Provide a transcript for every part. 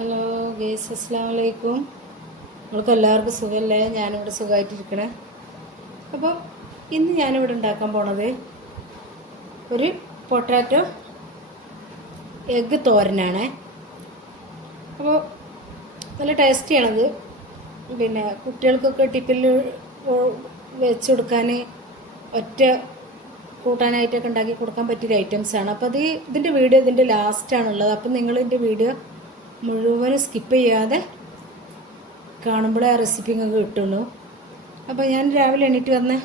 Hello guys അസ്സാം വലൈക്കും നിങ്ങൾക്ക് എല്ലാവർക്കും സുഖമല്ലേ? ഞാനിവിടെ സുഖമായിട്ടിരിക്കണേ. അപ്പോൾ ഇന്ന് ഞാനിവിടെ ഉണ്ടാക്കാൻ പോണത് ഒരു പൊട്ടാറ്റോ എഗ്ഗ് തോരനാണ്. അപ്പോൾ നല്ല ടേസ്റ്റിയാണത്. പിന്നെ കുട്ടികൾക്കൊക്കെ ടിപ്പിൽ വെച്ച് കൊടുക്കാൻ ഒറ്റ കൂട്ടാനായിട്ടൊക്കെ ഉണ്ടാക്കി കൊടുക്കാൻ പറ്റിയ ഐറ്റംസ് ആണ് അപ്പോൾ അത് ഇതിന്റെ വീഡിയോ ഇതിന്റെ ലാസ്റ്റാണുള്ളത് അപ്പം നിങ്ങൾ ഇതിന്റെ വീഡിയോ മുഴുവനും സ്കിപ്പ് ചെയ്യാതെ കാണുമ്പോഴേ ആ റെസിപ്പി നിങ്ങൾക്ക് കിട്ടുള്ളൂ. അപ്പോൾ ഞാൻ രാവിലെ എണീറ്റ് വന്ന്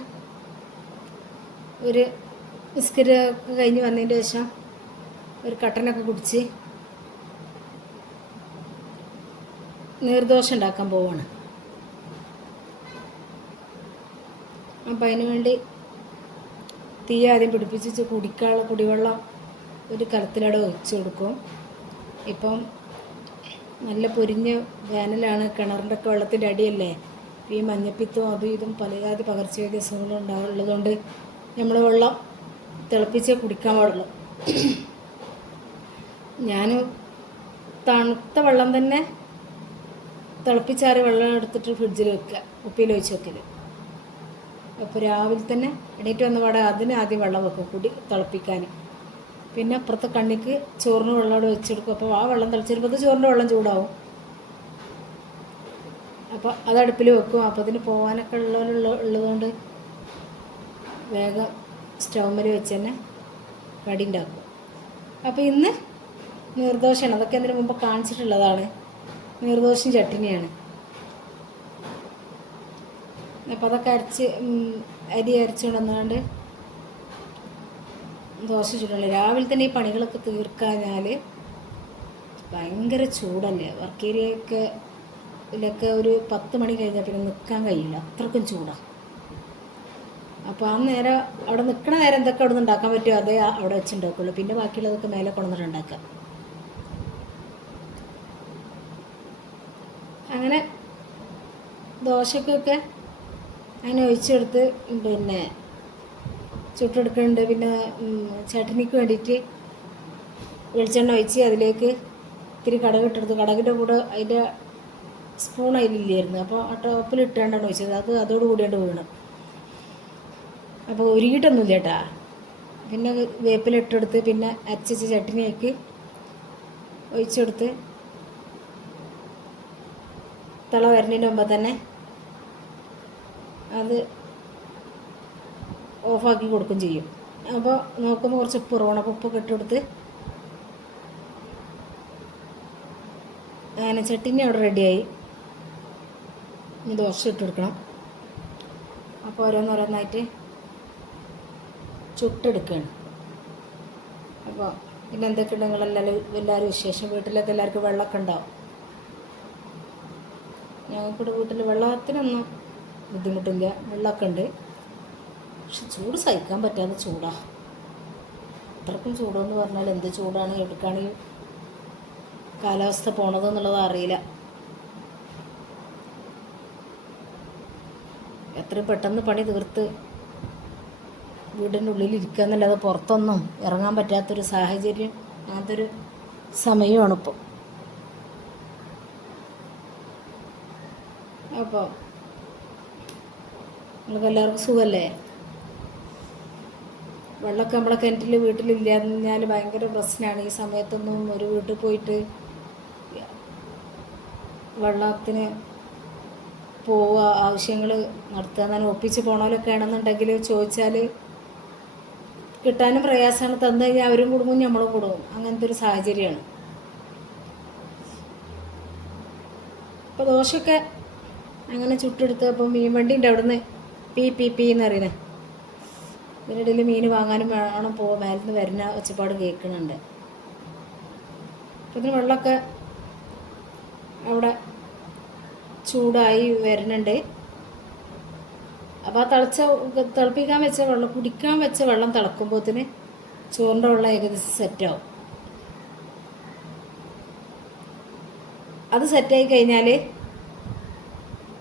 ഒരു ബിസ്കറ്റ് ഒക്കെ കഴിഞ്ഞ് വന്നതിന്റെ ശേഷം ഒരു കട്ടനൊക്കെ കുടിച്ച് നീർദോശ ഉണ്ടാക്കാൻ പോവാണ്. അപ്പം അതിന് വേണ്ടി തീ ആദ്യം പിടിപ്പിച്ച് കുടിക്കാനുള്ള കുടിവെള്ളം ഒരു കലത്തിലവിടെ ഒഴിച്ചു കൊടുക്കും. ഇപ്പം നല്ല പൊരിഞ്ഞ വേനലാണ് കിണറിന്റെ ഒക്കെ വെള്ളത്തിന്റെ അടിയല്ലേ ഈ മഞ്ഞപ്പിത്തവും അതും ഇതും പലജാതി പകർച്ചവ്യാധി അസുഖങ്ങളും ഉണ്ടാവുള്ളതുകൊണ്ട് നമ്മൾ വെള്ളം തിളപ്പിച്ചേ കുടിക്കാൻ പാടുള്ളൂ. ഞാൻ തണുത്ത വെള്ളം തന്നെ തിളപ്പിച്ചാറി വെള്ളം എടുത്തിട്ട് ഫ്രിഡ്ജിൽ വെക്കുക കുപ്പിയിൽ വെച്ച് വെക്കൽ അപ്പോൾ രാവിലെ തന്നെ എണീറ്റ് വന്ന പാടെ അതിന് ആദ്യം വെള്ളം വെക്കും കുടി തിളപ്പിക്കാൻ പിന്നെ അപ്പുറത്തെ കണ്ണിക്ക് ചോറിന് വെള്ളം അവിടെ വെച്ചെടുക്കും. അപ്പോൾ ആ വെള്ളം തിളച്ചിരുമ്പോൾ ചോറിന്റെ വെള്ളം ചൂടാവും. അപ്പോൾ അത് അടുപ്പിൽ വെക്കും. അപ്പോൾ അതിന് പോകാനൊക്കെ ഉള്ളവരുള്ള ഉള്ളതുകൊണ്ട് വേഗം സ്റ്റൗമിൽ വെച്ച് തന്നെ കടി ഉണ്ടാക്കും അപ്പോൾ ഇന്ന് നീർദോഷമാണ് അതൊക്കെ അതിന് മുമ്പ് കാണിച്ചിട്ടുള്ളതാണ്. നീർദോഷം ചട്ടിനിയാണ്. അപ്പോൾ അതൊക്കെ അരച്ച് അരി അരച്ചുകൊണ്ട് വന്നുകൊണ്ട് ദോശ ചുടുള്ളൂ രാവിലെ തന്നെ ഈ പണികളൊക്കെ തീർക്കാഞ്ഞാൽ ഭയങ്കര ചൂടല്ലേ? വർക്ക് ഏരിയയൊക്കെ ഇതിലൊക്കെ ഒരു പത്ത് മണി കഴിഞ്ഞാൽ പിന്നെ നിൽക്കാൻ കഴിയില്ല. അത്രക്കും ചൂടാണ് അപ്പോൾ ആ നേരം അവിടെ നിൽക്കണ നേരം എന്തൊക്കെ അവിടെ നിന്ന് ഉണ്ടാക്കാൻ പറ്റുമോ? അതേ അവിടെ വെച്ചുണ്ടാക്കുള്ളൂ പിന്നെ ബാക്കിയുള്ളതൊക്കെ മേലെ കൊണ്ടുവന്നിട്ട് ഉണ്ടാക്കാം അങ്ങനെ ദോശക്കൊക്കെ അങ്ങനെ ഒഴിച്ചെടുത്ത് പിന്നെ ചുട്ടെടുക്കുന്നുണ്ട്. പിന്നെ ചട്നിക്ക് വേണ്ടിയിട്ട് വെളിച്ചെണ്ണ ഒഴിച്ച് അതിലേക്ക് ഇത്തിരി കടക് ഇട്ടെടുത്ത്. കടകിന്റെ കൂടെ അതിന്റെ സ്പൂൺ അതിലില്ലായിരുന്നു. അപ്പോൾ ആ ടോപ്പിൽ ഇട്ടാണ്ടാണ് ഒഴിച്ചത്. അത് അതോട് കൂടിയാണ്ട് വീണ്. അപ്പോൾ ഉരുകിയിട്ടൊന്നുമില്ല കേട്ടാ പിന്നെ വേപ്പിലിട്ടെടുത്ത് പിന്നെ അരച്ച ചട്നിയൊക്കെ ഒഴിച്ചെടുത്ത് തള വരുന്നതിന് മുമ്പ് തന്നെ അത് ഓഫാക്കി കൊടുക്കും ചെയ്യും. അപ്പോൾ നോക്കുമ്പോൾ കുറച്ച് ഉപ്പ് കുറവാണ് അപ്പോൾ ഉപ്പൊക്കെ അങ്ങനെ ചട്ടിനി അവിടെ റെഡിയായി ഇനി ദോശ ഇട്ടെടുക്കണം അപ്പോൾ ഓരോന്നോരോന്നായിട്ട് ചുട്ടെടുക്കുകയാണ് അപ്പോൾ പിന്നെ എന്തൊക്കെ ഉണ്ടെങ്കിലെല്ലാവരും എല്ലാവരും വിശേഷം? വീട്ടിലൊക്കെ എല്ലാവർക്കും വെള്ളമൊക്കെ ഉണ്ടാവും ഞങ്ങൾക്കിവിടെ വീട്ടിൽ വെള്ളത്തിനൊന്നും ബുദ്ധിമുട്ടില്ല. വെള്ളമൊക്കെ ഉണ്ട്. പക്ഷെ ചൂട് സഹിക്കാൻ പറ്റാത്ത ചൂടാ. അത്രക്കും ചൂടെന്ന് പറഞ്ഞാൽ എന്ത് ചൂടാണ് എവിടേക്കാണ് ഈ കാലാവസ്ഥ പോണത് എന്നുള്ളത് അറിയില്ല. എത്ര പെട്ടെന്ന് പണി തീർത്ത് വീടിന്റെ ഉള്ളിൽ ഇരിക്കുക എന്നല്ലാതെ പുറത്തൊന്നും ഇറങ്ങാൻ പറ്റാത്തൊരു സാഹചര്യം അതൊരു സമയമാണ് ഇപ്പോൾ അപ്പോൾ നിങ്ങൾക്ക് എല്ലാവർക്കും സുഖമല്ലേ? വെള്ളമൊക്കെ നമ്മളെ കിണറ്റിൽ വീട്ടിലില്ലാഞ്ഞാൽ ഭയങ്കര പ്രശ്നമാണ്. ഈ സമയത്തൊന്നും ഒരു വീട്ടിൽ പോയിട്ട് വെള്ളത്തിന് പോവുക ആവശ്യങ്ങൾ നടത്തുക എന്നാലും ഒപ്പിച്ച് പോണവരൊക്കെ ആണെന്നുണ്ടെങ്കിൽ ചോദിച്ചാൽ കിട്ടാനും പ്രയാസമാണ്. തന്നു കഴിഞ്ഞാൽ അവരും കുടുങ്ങും നമ്മളും കുടുങ്ങും അങ്ങനത്തെ ഒരു സാഹചര്യമാണ്. അപ്പോൾ ദോശയൊക്കെ അങ്ങനെ ചുട്ടെടുത്ത് അപ്പം മീൻ വണ്ടിന്റെ അവിടുന്ന്. പി പി പി എന്ന് പറയുന്നത്. ഇതിനിടയിൽ മീൻ വാങ്ങാനും വേണം മേലിൽ നിന്ന് വരുന്ന ഒച്ചപ്പാട് കേൾക്കുന്നുണ്ട്. അപ്പം ഇതിന് വെള്ളമൊക്കെ അവിടെ ചൂടായി വരുന്നുണ്ട്. അപ്പോൾ ആ തിളച്ച തിളപ്പിക്കാൻ വെച്ച വെള്ളം കുടിക്കാൻ വെച്ച വെള്ളം തിളക്കുമ്പോഴത്തിന് ചോറിന്റെ വെള്ളം ഏകദേശം സെറ്റാവും. അത് സെറ്റായി കഴിഞ്ഞാൽ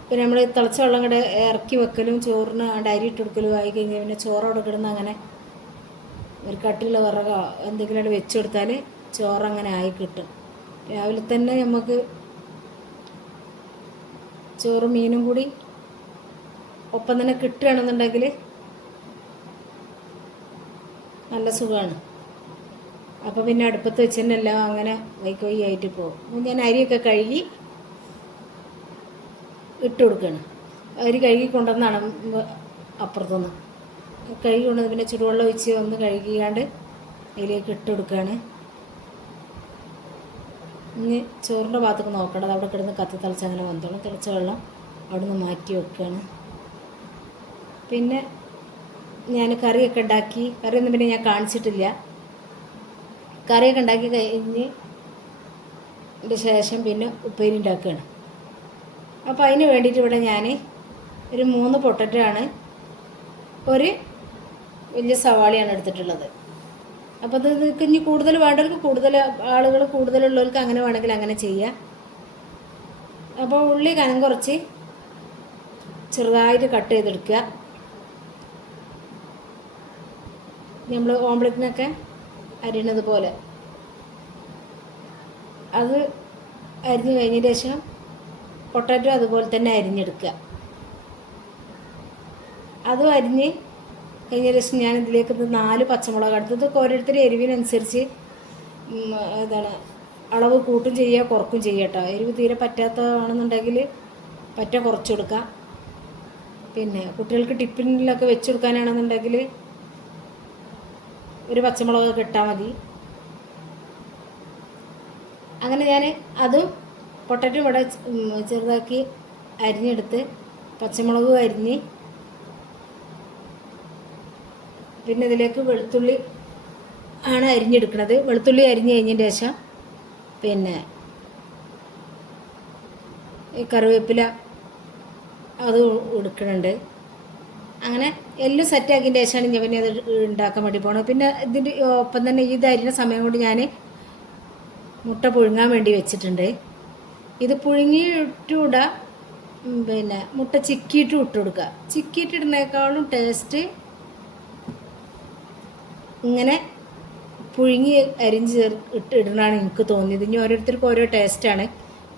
പിന്നെ നമ്മൾ തിളച്ച വെള്ളം കൂടെ ഇറക്കി വെക്കലും ചോറിന് അരി ഇട്ട് കൊടുക്കലും ആയി കഴിഞ്ഞാൽ പിന്നെ ചോറ് അവിടെ കിടന്ന് അങ്ങനെ ഒരു കട്ടിയുള്ള വിറകോ എന്തെങ്കിലും അവിടെ വെച്ച് കൊടുത്താൽ ചോറങ്ങനെ ആയി കിട്ടും. രാവിലെ തന്നെ നമുക്ക് ചോറും മീനും കൂടി ഒപ്പം തന്നെ കിട്ടുകയാണെന്നുണ്ടെങ്കിൽ നല്ല സുഖമാണ് അപ്പോൾ പിന്നെ അടുപ്പത്ത് വെച്ച് അങ്ങനെ വൈക്കോയി ആയിട്ട് പോകും. ഞാൻ അരിയൊക്കെ കഴുകി ഇട്ട് കൊടുക്കുകയാണ് അരി കഴുകി കൊണ്ടുവന്നാണ് അപ്പുറത്തുനിന്ന്. കഴുകി കൊണ്ടുവന്ന് പിന്നെ ചുടുവെള്ളം ഒഴിച്ച് ഒന്ന് കഴുകിയാണ്ട് അതിലേക്ക് ഇട്ട് കൊടുക്കുകയാണ് ഇനി ചോറിന്റെ ഭാഗത്തേക്ക് നോക്കേണ്ടത് അവിടെ കിടന്ന് കത്തി തിളച്ച് അങ്ങനെ വന്നോളും തിളച്ച വെള്ളം അവിടെ നിന്ന് മാറ്റി വെക്കുകയാണ് പിന്നെ ഞാൻ കറിയൊക്കെ ഉണ്ടാക്കി. കറിയൊന്നും പിന്നെ ഞാൻ കാണിച്ചിട്ടില്ല. കറിയൊക്കെ ഉണ്ടാക്കി കഴിഞ്ഞ് ശേഷം പിന്നെ ഉപ്പേരി ഉണ്ടാക്കുകയാണ് അപ്പോൾ അതിന് വേണ്ടിയിട്ട് ഇവിടെ ഞാൻ ഒരു മൂന്ന് പൊട്ടറ്റോ ആണ് ഒരു വലിയ സവാളയാണ് എടുത്തിട്ടുള്ളത്. അപ്പോൾ അത് ഇനി കൂടുതൽ വേണ്ടവർക്ക് കൂടുതൽ ആളുകൾ കൂടുതലുള്ളവർക്ക് അങ്ങനെ വേണമെങ്കിൽ അങ്ങനെ ചെയ്യാം. അപ്പോൾ ഉള്ളി കനം കുറച്ച് ചെറുതായിട്ട് കട്ട് ചെയ്തെടുക്കുക. നമ്മൾ ഓംലെറ്റിനൊക്കെ അരിയണത് പോലെ. അത് അരിഞ്ഞ് കഴിഞ്ഞതിന് ശേഷം പൊട്ടാറ്റോ അതുപോലെ തന്നെ അരിഞ്ഞെടുക്കുക. അതും അരിഞ്ഞ് കഴിഞ്ഞ ശേഷം ഞാൻ ഇതിലേക്ക് ഇത് നാല് പച്ചമുളക് അടുത്തതൊക്കെ ഓരോരുത്തരും എരിവിനനുസരിച്ച് ഇതാണ് അളവ് കൂട്ടും ചെയ്യുക കുറക്കും ചെയ്യുക കേട്ടോ. എരിവ് തീരെ പറ്റാത്തതാണെന്നുണ്ടെങ്കിൽ പറ്റ കുറച്ചെടുക്കുക പിന്നെ കുട്ടികൾക്ക് ടിഫിനിലൊക്കെ വെച്ച് കൊടുക്കാനാണെന്നുണ്ടെങ്കിൽ ഒരു പച്ചമുളകൊക്കെ ഇട്ടാൽ മതി. അങ്ങനെ ഞാൻ അതും പൊട്ടറ്റോ ഇവിടെ ചെറുതാക്കി അരിഞ്ഞെടുത്ത് പച്ചമുളക് അരിഞ്ഞ് പിന്നെ ഇതിലേക്ക് വെളുത്തുള്ളി ആണ് അരിഞ്ഞെടുക്കുന്നത് വെളുത്തുള്ളി അരിഞ്ഞ് കഴിഞ്ഞതിന് ശേഷം പിന്നെ ഈ കറിവേപ്പില അത് എടുക്കുന്നുണ്ട് അങ്ങനെ എല്ലാം സെറ്റാക്കിയതിന്റെ ശേഷമാണ് ഞാൻ പിന്നെ അത് ഉണ്ടാക്കാൻ വേണ്ടി പോകണം പിന്നെ ഇതിന്റെ ഒപ്പം തന്നെ ഇത് അരിഞ്ഞ സമയം കൊണ്ട് ഞാൻ മുട്ട പുഴുങ്ങാൻ വേണ്ടി വെച്ചിട്ടുണ്ട്. ഇത് പുഴുങ്ങിയിട്ടൂടാ പിന്നെ മുട്ട ചിക്കിയിട്ട് ഇട്ട് കൊടുക്കുക ചിക്കിയിട്ടിടുന്നേക്കാളും ടേസ്റ്റ് ഇങ്ങനെ പുഴുങ്ങി അരിഞ്ഞ് ചേർ ഇട്ട് ഇടണതാണ് എനിക്ക് തോന്നിയത്. ഇനി ഓരോരുത്തർക്കും ഓരോ ടേസ്റ്റാണ്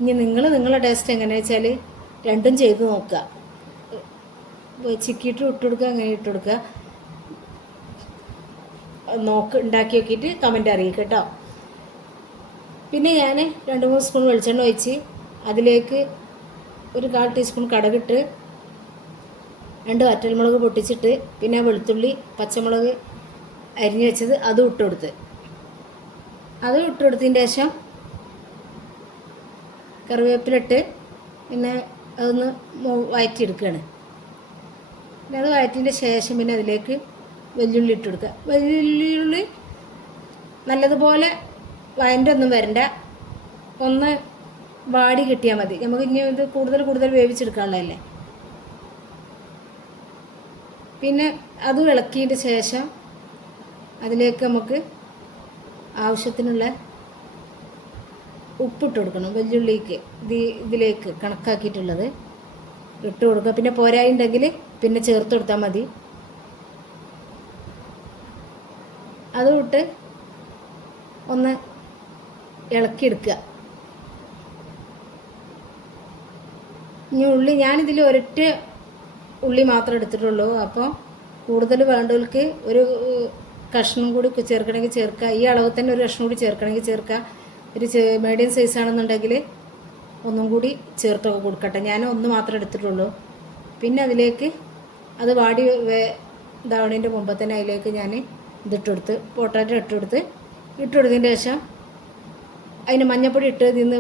ഇനി നിങ്ങൾ നിങ്ങളുടെ ടേസ്റ്റ് എങ്ങനെയാണെന്ന് വെച്ചാൽ രണ്ടും ചെയ്ത് നോക്കുക. ചിക്കിയിട്ട് ഇട്ട് കൊടുക്കുക അങ്ങനെ ഇട്ട് കൊടുക്കുക നോക്ക് ഉണ്ടാക്കി നോക്കിയിട്ട് കമന്റ് അറിയിക്കുക കേട്ടോ. പിന്നെ ഞാൻ രണ്ട് മൂന്ന് സ്പൂൺ വെളിച്ചെണ്ണ ഒഴിച്ച് അതിലേക്ക് ഒരു കാൽ ടീസ്പൂൺ കടകിട്ട് രണ്ട് വറ്റൽമുളക് പൊട്ടിച്ചിട്ട് പിന്നെ വെളുത്തുള്ളി പച്ചമുളക് അരിഞ്ഞ് വെച്ചത് അതും ഇട്ട് കൊടുത്ത് അതും ഇട്ട് കൊടുത്തതിന് ശേഷം കറിവേപ്പിലിട്ട് പിന്നെ അതൊന്ന് വയറ്റിയെടുക്കുകയാണ്. പിന്നെ അത് വഴറ്റിന്റെ ശേഷം പിന്നെ അതിലേക്ക് വെല്ലുള്ളി ഇട്ട് കൊടുക്കുക വെല്ലുള്ളി നല്ലതുപോലെ വയന്റെ ഒന്നും വരണ്ട. ഒന്ന് വാടി കിട്ടിയാൽ മതി. നമുക്ക് ഇനി ഇത് കൂടുതൽ കൂടുതൽ വേവിച്ചെടുക്കാനുള്ളതല്ലേ? പിന്നെ അത് ഇളക്കിയതിന്റെ ശേഷം അതിലേക്ക് നമുക്ക് ആവശ്യത്തിനുള്ള ഉപ്പിട്ട് കൊടുക്കണം. വെല്ലുള്ളിക്ക് ഇതി ഇതിലേക്ക് കണക്കാക്കിയിട്ടുള്ളത്. ഇട്ട് കൊടുക്കുക. പിന്നെ പോരായുണ്ടെങ്കിൽ പിന്നെ ചേർത്ത് കൊടുത്താൽ മതി. അതും ഇട്ട് ഒന്ന് ഇളക്കിയെടുക്കുക. ഇനി ഉള്ളി ഞാനിതിൽ ഒരൊറ്റ ഉള്ളി മാത്രം എടുത്തിട്ടുള്ളൂ. അപ്പോൾ കൂടുതൽ വേണ്ടവർക്ക് ഒരു കഷ്ണം കൂടി ചേർക്കണമെങ്കിൽ ചേർക്കുക. ഈ അളവ് തന്നെ ഒരു കഷ്ണം കൂടി ചേർക്കണമെങ്കിൽ ചേർക്കുക. ഒരു മീഡിയം സൈസ് ആണെന്നുണ്ടെങ്കിൽ ഒന്നും കൂടി ചേർത്തൊക്കെ കൊടുക്കട്ടെ. ഞാൻ ഒന്ന് മാത്രം എടുത്തിട്ടുള്ളൂ. പിന്നെ അതിലേക്ക് അത് വാടി ഇതാവണതിന്റെ മുമ്പ് തന്നെ അതിലേക്ക് ഞാൻ ഇതിട്ടെടുത്ത് പൊട്ടാറ്റോ ഇട്ടെടുത്തതിന്റെ കൊടുത്ത് ഇട്ട് കൊടുത്തതിന് ശേഷം അതിന് മഞ്ഞപ്പൊടി ഇട്ട് ഇതിന്ന്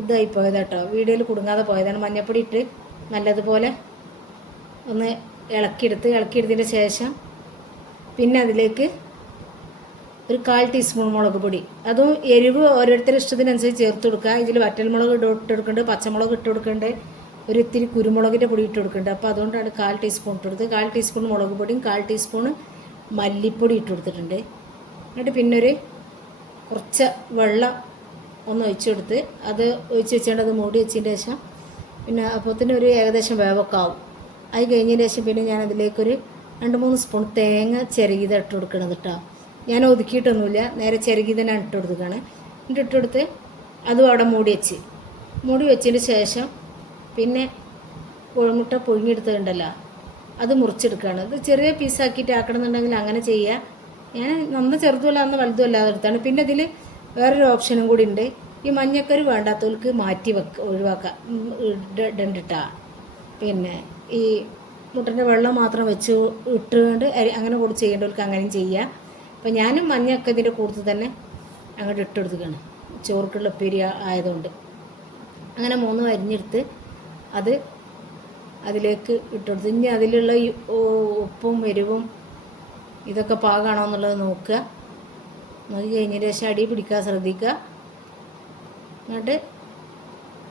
ഇതായി പോയത് കേട്ടോ വീഡിയോയിൽ കുടുങ്ങാതെ പോയതാണ്. മഞ്ഞപ്പൊടി ഇട്ട് നല്ലതുപോലെ ഒന്ന് ഇളക്കിയെടുത്ത് ഇളക്കിയെടുത്തതിന് ശേഷം പിന്നെ അതിലേക്ക് ഒരു കാൽ ടീസ്പൂൺ മുളക് പൊടി. അതും എരിവ് ഓരോരുത്തരുടെ ഇഷ്ടത്തിനനുസരിച്ച് ചേർത്ത് കൊടുക്കുക. ഇതിൽ വറ്റൽമുളക് ഇട്ട് കൊടുക്കുന്നുണ്ട് പച്ചമുളക് ഇട്ട് കൊടുക്കുന്നുണ്ട് ഒരു ഇത്തിരി കുരുമുളകിന്റെ പൊടി ഇട്ട് കൊടുക്കുന്നുണ്ട് അപ്പോൾ അതുകൊണ്ടാണ് കാൽ ടീസ്പൂൺ ഇട്ട് കൊടുത്തത്. കാൽ ടീസ്പൂൺ മുളക് പൊടിയും കാൽ ടീസ്പൂൺ മല്ലിപ്പൊടി ഇട്ട് കൊടുത്തിട്ടുണ്ട്. എന്നിട്ട് പിന്നൊരു കുറച്ച് വെള്ളം ഒന്ന് ഒഴിച്ചെടുത്ത് അത് ഒഴിച്ച് വെച്ചുകൊണ്ട് അത് മൂടി വെച്ചതിന് ശേഷം പിന്നെ അപ്പത്തിന് ഒരു ഏകദേശം വേവൊക്കെ ആവും അത് കഴിഞ്ഞതിന് ശേഷം പിന്നെ ഞാൻ അതിലേക്കൊരു രണ്ട് മൂന്ന് സ്പൂൺ തേങ്ങ ചെറുകിത ഇട്ട് കൊടുക്കണത് കേട്ടോ ഞാൻ ഒതുക്കിയിട്ടൊന്നുമില്ല. നേരെ ചിരകിതനാണ് ഇട്ട് കൊടുക്കുകയാണ്. എന്നിട്ട് ഇട്ട് കൊടുത്ത് അതും അവിടെ മൂടി വെച്ച്. മൂടി വെച്ചതിന് ശേഷം പിന്നെ കോഴിമുട്ട പുഴുങ്ങിയെടുത്തതുണ്ടല്ലോ അത് മുറിച്ചെടുക്കുകയാണ്. ഇത് ചെറിയ പീസാക്കിയിട്ട് ആക്കണമെന്നുണ്ടെങ്കിൽ അങ്ങനെ ചെയ്യുക. ഞാൻ നന്ന ചെറുതുമല്ല അന്ന് വലുതുമല്ലാതെ എടുത്താണ് പിന്നെ ഇതിൽ വേറൊരു ഓപ്ഷനും കൂടി ഉണ്ട്. ഈ മഞ്ഞക്കറി വേണ്ടാത്തവർക്ക് മാറ്റി വെക്ക ഒഴിവാക്കാം. ഇടണ്ടിട്ടാ. പിന്നെ ഈ മുട്ടന്റെ വെള്ളം മാത്രം വെച്ച് ഇട്ടുകൊണ്ട് അങ്ങനെ കൂടി ചെയ്യേണ്ടവർക്ക് അങ്ങനെയും ചെയ്യാം. അപ്പം ഞാനും മഞ്ഞൊക്കെ ഇതിന്റെ കൂടുതൽ തന്നെ അങ്ങോട്ട് ഇട്ടെടുത്തുകയാണ് ചോർക്കുള്ള ഉപ്പേരി ആയതുകൊണ്ട്. അങ്ങനെ മൂന്നും അരിഞ്ഞെടുത്ത് അത് അതിലേക്ക് ഇട്ടെടുത്ത് ഇനി അതിലുള്ള ഉപ്പും എരിവും ഇതൊക്കെ പാകമാണോ എന്നുള്ളത് നോക്കുക. നോക്കി കഴിഞ്ഞതിന് ശേഷം അടി പിടിക്കാൻ ശ്രദ്ധിക്കുക. എന്നിട്ട്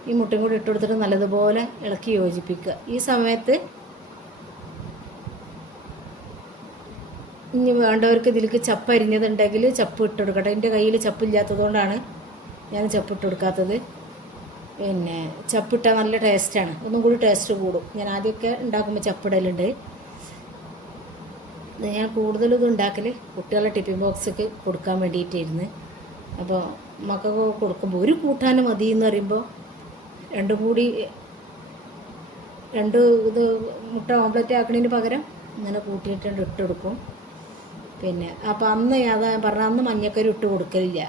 ഈ മുട്ടയും കൂടി ഇട്ട് കൊടുത്തിട്ട് നല്ലതുപോലെ ഇളക്കി യോജിപ്പിക്കുക. ഈ സമയത്ത് ഇനി വേണ്ടവർക്ക് ഇതിലേക്ക് ചപ്പ് അരിഞ്ഞതുണ്ടെങ്കിൽ ചപ്പ് ഇട്ട് കൊടുക്കട്ടെ. എന്റെ കയ്യിൽ ചപ്പില്ലാത്തതുകൊണ്ടാണ് ഞാൻ ചപ്പ് ഇട്ട് കൊടുക്കാത്തത്. പിന്നെ ചപ്പിട്ടാൽ നല്ല ടേസ്റ്റാണ് ഒന്നും കൂടി ടേസ്റ്റ് കൂടും. ഞാൻ ആദ്യമൊക്കെ ഉണ്ടാക്കുമ്പോൾ ചപ്പിടലുണ്ട് ഞാൻ കൂടുതലും ഇത് ഉണ്ടാക്കൽ കുട്ടികളുടെ ടിഫിൻ ബോക്സൊക്കെ കൊടുക്കാൻ വേണ്ടിയിട്ടായിരുന്നു. അപ്പോൾ മക്കൾക്ക് കൊടുക്കുമ്പോൾ ഒരു കൂട്ടാനും മതി എന്ന് പറയുമ്പോൾ രണ്ടും കൂടി രണ്ട് ഇത് മുട്ട ഓംലെറ്റ് ആക്കണതിന് പകരം ഇങ്ങനെ കൂട്ടിയിട്ടുണ്ട് ഇട്ട് കൊടുക്കും. പിന്നെ അപ്പോൾ അന്ന് അതാ പറഞ്ഞ അന്ന് മഞ്ഞക്കരി ഇട്ട് കൊടുക്കലില്ല.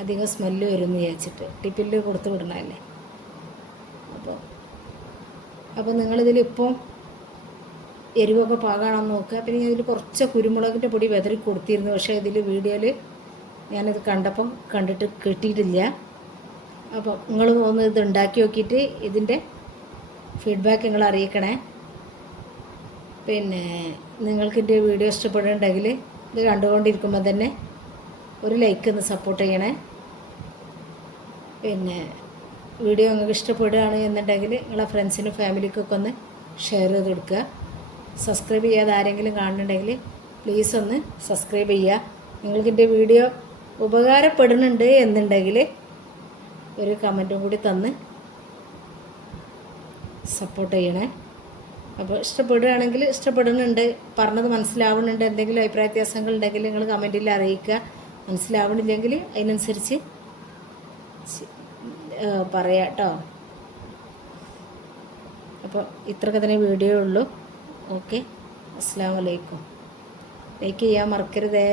അധികം സ്മെല്ല് വരും എന്ന് വിചാരിച്ചിട്ട് ടിഫിനിൽ കൊടുത്ത് വിടണമല്ലേ അപ്പോൾ അപ്പോൾ നിങ്ങളിതിൽ ഇപ്പം എരിവൊക്കെ പാകാണെന്ന് നോക്കുക. പിന്നെ ഇതിൽ കുറച്ച് കുരുമുളകിന്റെ പൊടി വെതറി കൊടുത്തിരുന്നു. പക്ഷേ ഇതിൽ വീഡിയോയിൽ ഞാനിത് കണ്ടപ്പം കണ്ടിട്ട് കിട്ടിയിട്ടില്ല. അപ്പോൾ നിങ്ങൾ ഒന്ന് ഇത് ഉണ്ടാക്കി നോക്കിയിട്ട് ഇതിന്റെ ഫീഡ്ബാക്ക് നിങ്ങൾ അറിയിക്കണേ. പിന്നെ നിങ്ങൾക്ക് എന്റെ വീഡിയോ ഇഷ്ടപ്പെടുന്നുണ്ടെങ്കിൽ ഇത് കണ്ടുകൊണ്ടിരിക്കുമ്പോൾ തന്നെ ഒരു ലൈക്ക് ഒന്ന് സപ്പോർട്ട് ചെയ്യണേ. പിന്നെ വീഡിയോ നിങ്ങൾക്ക് ഇഷ്ടപ്പെടുകയാണ് എന്നുണ്ടെങ്കിൽ നിങ്ങളെ ഫ്രണ്ട്സിനും ഫാമിലിക്കൊക്കെ ഒന്ന് ഷെയർ ചെയ്ത് കൊടുക്കുക. സബ്സ്ക്രൈബ് ചെയ്യാതെ ആരെങ്കിലും കാണുന്നുണ്ടെങ്കിൽ പ്ലീസ് ഒന്ന് സബ്സ്ക്രൈബ് ചെയ്യുക. നിങ്ങൾക്ക് എന്റെ വീഡിയോ ഉപകാരപ്പെടുന്നുണ്ട് എന്നുണ്ടെങ്കിൽ ഒരു കമന്റും കൂടി തന്ന് സപ്പോർട്ട് ചെയ്യണേ. അപ്പോൾ ഇഷ്ടപ്പെടുകയാണെങ്കിൽ ഇഷ്ടപ്പെടുന്നുണ്ട് പറഞ്ഞത് മനസ്സിലാവുന്നുണ്ട് എന്തെങ്കിലും അഭിപ്രായ വ്യത്യാസങ്ങൾ ഉണ്ടെങ്കിൽ നിങ്ങൾ കമന്റിൽ അറിയിക്കുക. മനസ്സിലാവുന്നില്ലെങ്കിൽ അതിനനുസരിച്ച് പറയാം കേട്ടോ അപ്പോൾ ഇത്രയൊക്കെ തന്നെ വീഡിയോ ഉള്ളൂ. ഓക്കെ. അസ്സാം വലൈക്കും ലൈക്ക് ചെയ്യാൻ മറക്കരുതേ.